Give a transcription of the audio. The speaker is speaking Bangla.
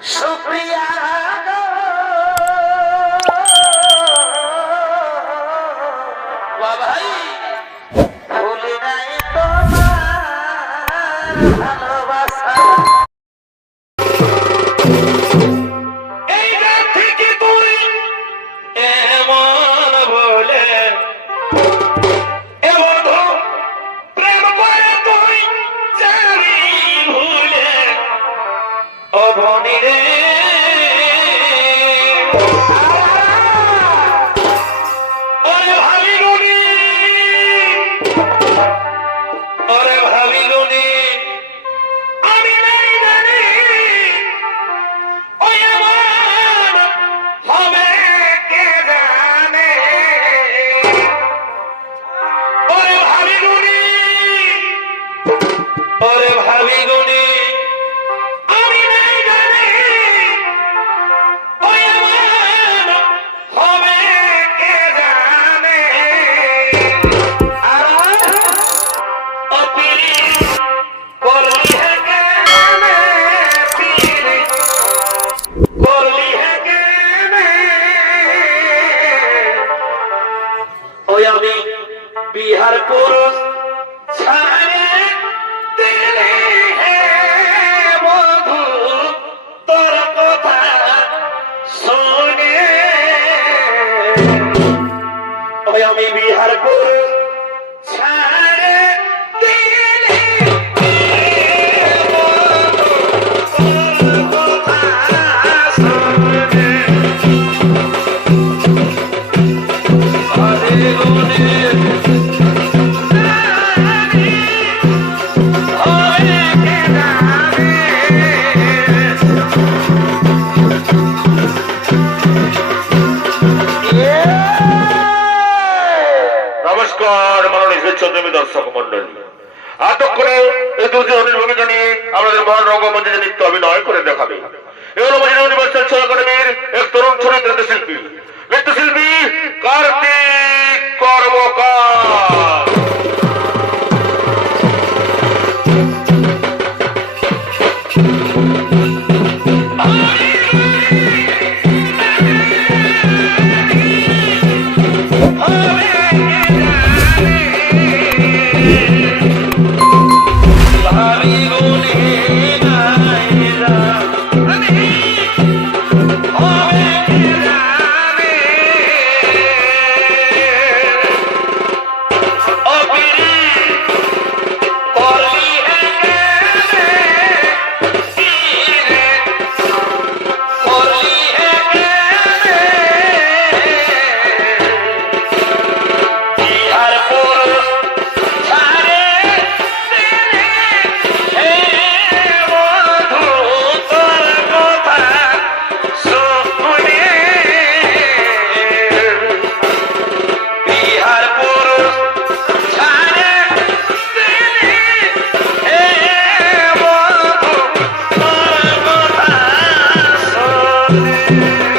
Supriya ভবনী রে। পরে ভাবি গুণী। আমি বিহার করে দর্শক মন্ডলী এতক্ষণে এই দুজনের ভূমিকা নিয়ে আমাদের মহান রঙ্গমঞ্চে নৃত্য অভিনয় করে দেখাবে। এগুলো মজিনা ইউনিভার্সাল ছয় একাডেমির এক তরুণ ছড়ি নৃত্যশিল্পী। নৃত্যশিল্পী কার্তিক Amém.